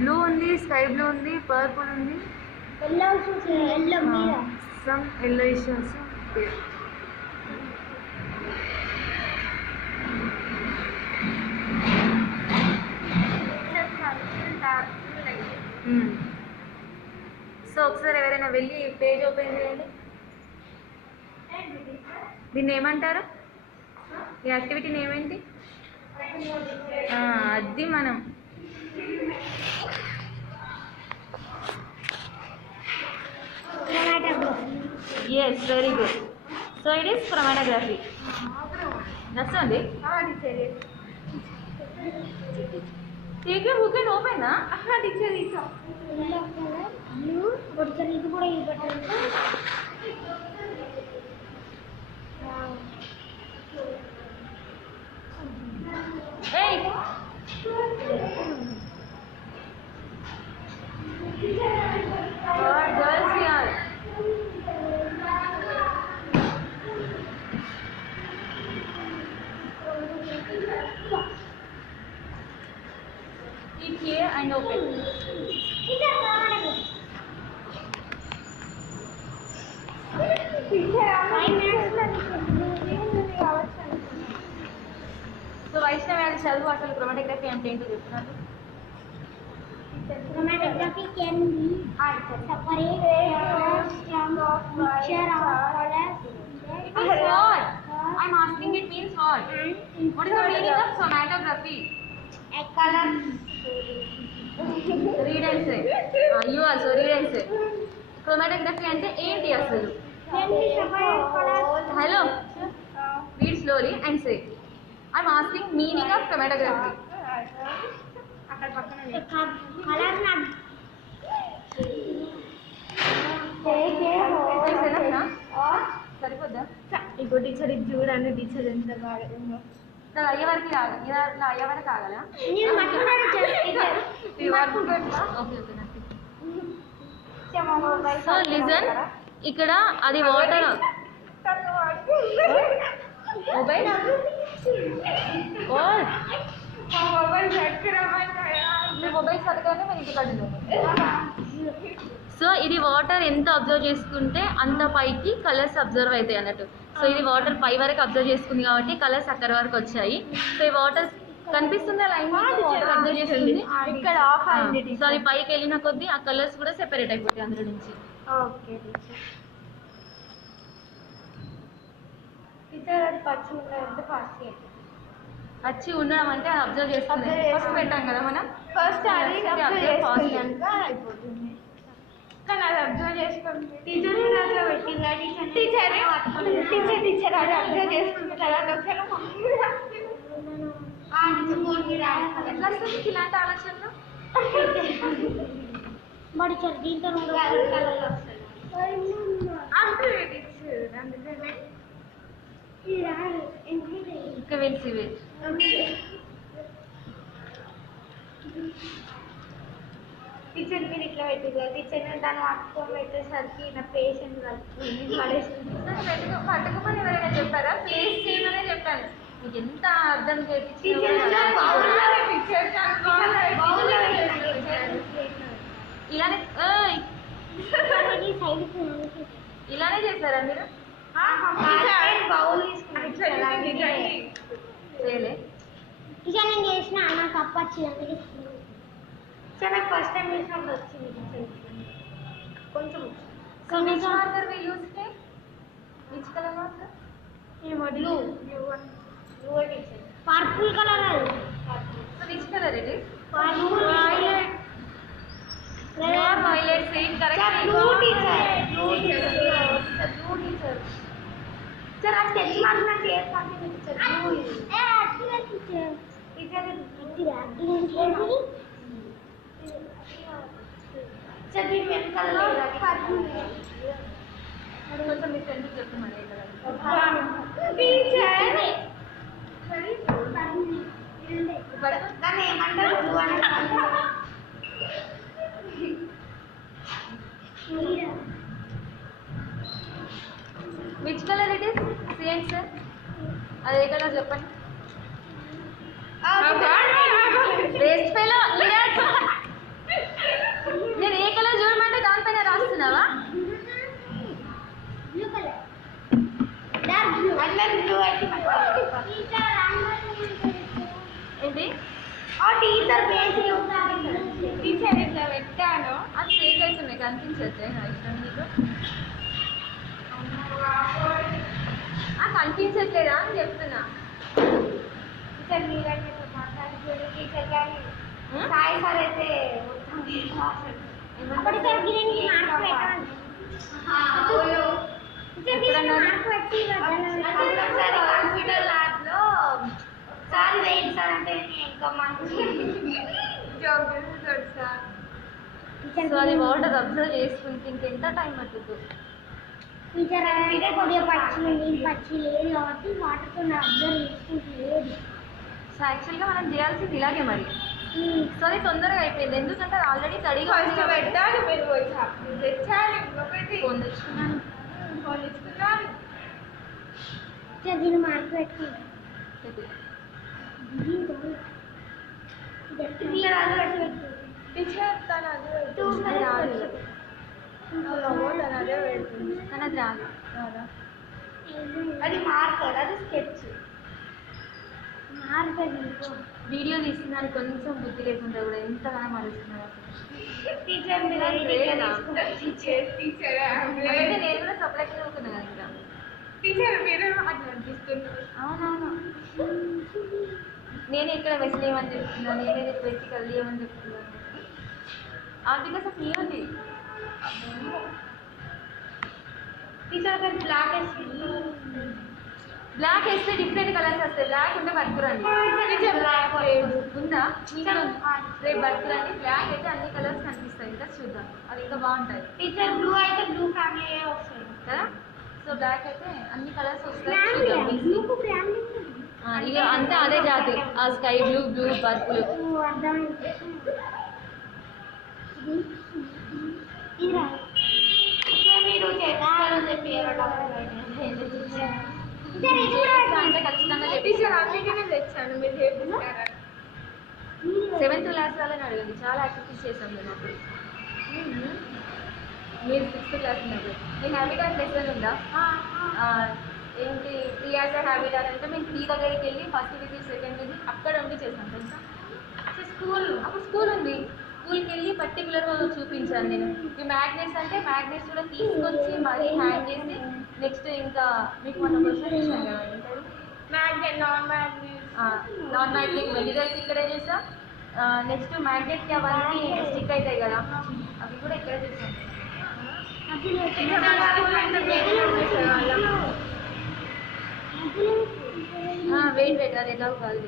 Blue ఉంది, sky blue ఉంది, purple ఉంది, సమ్ ఎల్లో ఇష్యూస్. సో ఒకసారి ఎవరైనా వెళ్ళి పేజ్ ఓపెన్ చేయండి. దీన్ని ఏమంటారు? ఈ యాక్టివిటీని ఏమేంటి? అది మనం yes, very good. So it is chromatography. నచ్చుంది. ठीक है, बुक एंड ओपन ना. हाँ टीचर इसका ब्लू और ಇದು ಕೂಡ ಈ ಬಟನ್ ಏಯ್ और गर्ल्स यार click here and open. So Vaishnavi అది చదువు, అసలు క్రోమాటోగ్రఫీ అంటే ఏంటో చెప్తున్నారు. Chromatography can be separate from mixture of colors. It means what? I'm asking, it means what? What is the meaning of chromatography? A color. Read and say. You also read and say. Chromatography అంటే ఏంటి అసలు? Can be separate colors. Hello. Read slowly and say. I'm asking meaning of chromatography. Color na. సరిపోద్దా? ఇంకో teacher ఇది చూడండి, teacher ఎంత బాగా అయ్యే వరకు ఇలా అయ్యే వరకు ఆగలా? సో లిజన్, ఇక్కడ అది వాటర్ మొబైల్ మొబైల్ చదవగానే మన ఇంటికాడ. సో ఇది వాటర్ ఎంత అబ్జర్వ్ చేసుకుంటే అంత పైకి కలర్స్ అబ్జర్వ్ అవుతాయి అన్నట్టు. సో ఇది వాటర్ పై వరకు అబ్జర్వ్ చేసుకుంది కాబట్టి కలర్స్ అక్కడ వరకు వచ్చాయి. సో ఈ వాటర్ కనిపిస్తుందా లైన్ వాటర్ అబ్జర్వ్ చేస్తుంది ఇక్కడ ఆఫ్ అయింది. సో అది పైకి వెళ్ళిన కొద్దీ ఆ కలర్స్ కూడా సెపరేట్ అయిపోతాయి అందులో నుంచి. ఓకే టీచర్ అది పచ్చి ఉండాలంటే ఫాస్ట్ వచ్చి ఉండడం అంటే అది అబ్జర్వ్ చేస్తుంది. ఫస్ట్ పెట్టాం కదా మనం, ఫస్ట్ అది అబ్జర్వ్ ఫాస్ట్ అయిపోతుంది. కానీ అది అబ్జర్వ్ చేసుకోండి టీచర్ అట్లా పెట్టిందా టీచర్ టీచర్ అది అబ్జర్వ్ చేసుకుంటే తర్వాత ఒకసారి ఎట్లా వస్తుంది ఇలాంటి ఆలోచనలు? మరి దీంతో ఇంకా వెళ్సి టీచర్ మీరు ఇట్లా పెట్టింది టీచర్ దాన్ని పట్టుకొని పెట్టేసరికి నా పేషెంట్ పడేసింది. పట్టుకోమని ఎవరైనా చెప్పారా? ప్లేస్ చేయమనే చెప్పాను. మీకు ఎంత అర్థం ఇలానే చేస్తారా మీరు? చేయలే టీచర్ నేను చేసిన నాకు అప్ప వచ్చింది. నాకు ఫస్ట్ టైం చేసినప్పుడు వచ్చింది కొంచెం. which marker we use here? Which color marker? Blue. Purple color. So which color it is? Violet. Violet, same correct. Blue teacher. Blue teacher. Sir, I sketch mark na share karne teacher. Blue is. Teacher. Teacher is. చదివి వెనకాల కొంచెం మీ friend చెప్తామని దాన్ని ఏమంటారు? Which colour it is? Same sir, అదే colour చెప్పండి. Waste fellow teacher ఇట్లా పెట్టాను. అది ఫేక్ అవుతున్నాయి కనిపించట్లే ఇష్టం నీకు కనిపించట్లేదా అని చెప్తున్నా. టీచర్ మీరంటే మాట్లాడుతుంది టీచర్ కానీ సాయి సార్ అయితే కంప్యూటర్ ల్యాబ్ లో సార్ వేయండి సార్ అంటే ఇంకా మంచి సో అది వాటర్ అబ్జర్వ్ చేసుకుంటే ఇంకెంత టైం పట్టుద్దు. టీచర్ అంటే కొద్దిగా పచ్చి లేదు కాబట్టి వాటర్తో అబ్జర్వ్ చేసుకుంటలేదు. సో యాక్చువల్గా మనం చేయాల్సింది ఇలాగే మరి. సో అది తొందరగా అయిపోయింది ఎందుకంటే అది ఆల్రెడీ తడిగా పెట్టాలి. మీరు తెచ్చాలి ఫోన్ తెచ్చుకున్నాను. దీన్ని మార్పు పెట్టుకుంటాం. టీచర్ తను అదే కానీ అది రాదు. అది మార్కర్ అది స్కెచ్ మార్కర్. వీడియో తీస్తున్నాను కొంచెం బుద్ధి లేకుండా కూడా ఎంతగానో మరుస్తున్నారు టీచర్ నేను కూడా సపరేట్ చదువుకున్నా కదా ఇంకా. టీచర్ మీరే మాకు అనిపిస్తున్నారు. అవునవును నేను ఇక్కడ వెస్లేమని చెప్తున్నాను, నేనే వెతికి కలియమని చెప్తున్నాను. బికాస్ ఆఫ్ మీ ఉంది. టీచర్ బ్లాక్ బ్లాక్ వేస్తే డిఫరెంట్ కలర్స్ వస్తాయి. బ్లాక్ ఉంటే పట్టుకురండి. బ్లాక్ ఉందా రేపు పట్టుకురండి. బ్లాక్ అయితే అన్ని కలర్స్ కనిపిస్తాయి. ఇంకా చూద్దాం అది ఇంకా బాగుంటాయి. టీచర్ బ్లూ అయితే బ్లూ ఫ్యామిలీ వస్తాయి కదా. సో బ్లాక్ అయితే అన్ని కలర్స్ వస్తాయి. చూద్దాం ఇక అంతా అదే జాతి. ఆ స్కై బ్లూ, బ్లూ, పర్పుల్. మీరు చేస్తారని చెప్పి అంటే ఖచ్చితంగా టీచర్ అందుకనే తెచ్చాను. మీరు చేపిస్తారా? 7th క్లాస్ వాళ్ళని అడగండి. చాలా యాక్టివిటీస్ చేసాం మేము అప్పుడు. మీరు 6th క్లాస్ ఉన్నప్పుడు మీకు హ్యాబిటాట్ లెసన్ ఉందా? ఏంటి ట్రీ యాజ్ అ హ్యాబిటాట్ అంటే మేము ట్రీ దగ్గరికి వెళ్ళి ఫస్ట్ డిగ్రీ సెకండ్ డిగ్రీ అక్కడ ఉండి చేసాం తెలుసా. అప్పుడు స్కూల్ ఉంది. స్కూల్కి వెళ్ళి పర్టికులర్గా చూపించాను నేను. ఈ మ్యాగ్నెట్స్ అంటే మ్యాగ్నెట్స్ కూడా తీసుకొచ్చి మరీ హ్యాంగ్ చేసి నెక్స్ట్ ఇంకా మీకు మన క్వశ్చన్ ఇచ్చాను కదా ఏంటది నాన్ మ్యాగ్నెటిక్ మెటీరియల్స్ ఇక్కడే చేసా. నెక్స్ట్ మ్యాగ్నెట్కి అవన్నీ స్టిక్ అవుతాయి కదా అవి కూడా ఇక్కడే చేసాను. వెయిట్ అది ఎలా కాదు.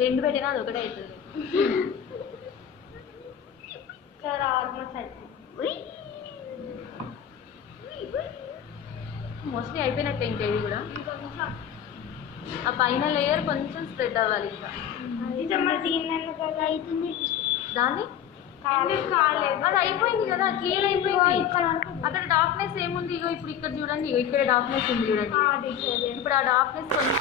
రెండు పెట్టినా అది ఒకటే అవుతుంది. మోస్ట్లీ అయిపోయినట్టే ఇంకా ఇది కూడా. ఆ పైన లేయర్ కొంచెం స్ప్రెడ్ అవ్వాలి ఇంకా. దాన్ని అది అయిపోయింది కదా, క్లియర్ అయిపోయింది. అక్కడ డార్క్నెస్ ఏముంది? ఇగో ఇప్పుడు ఇక్కడ చూడండి, ఇగో ఇక్కడ డార్క్నెస్ ఉంది చూడండి. ఇప్పుడు ఆ డార్క్నెస్ కొంచెం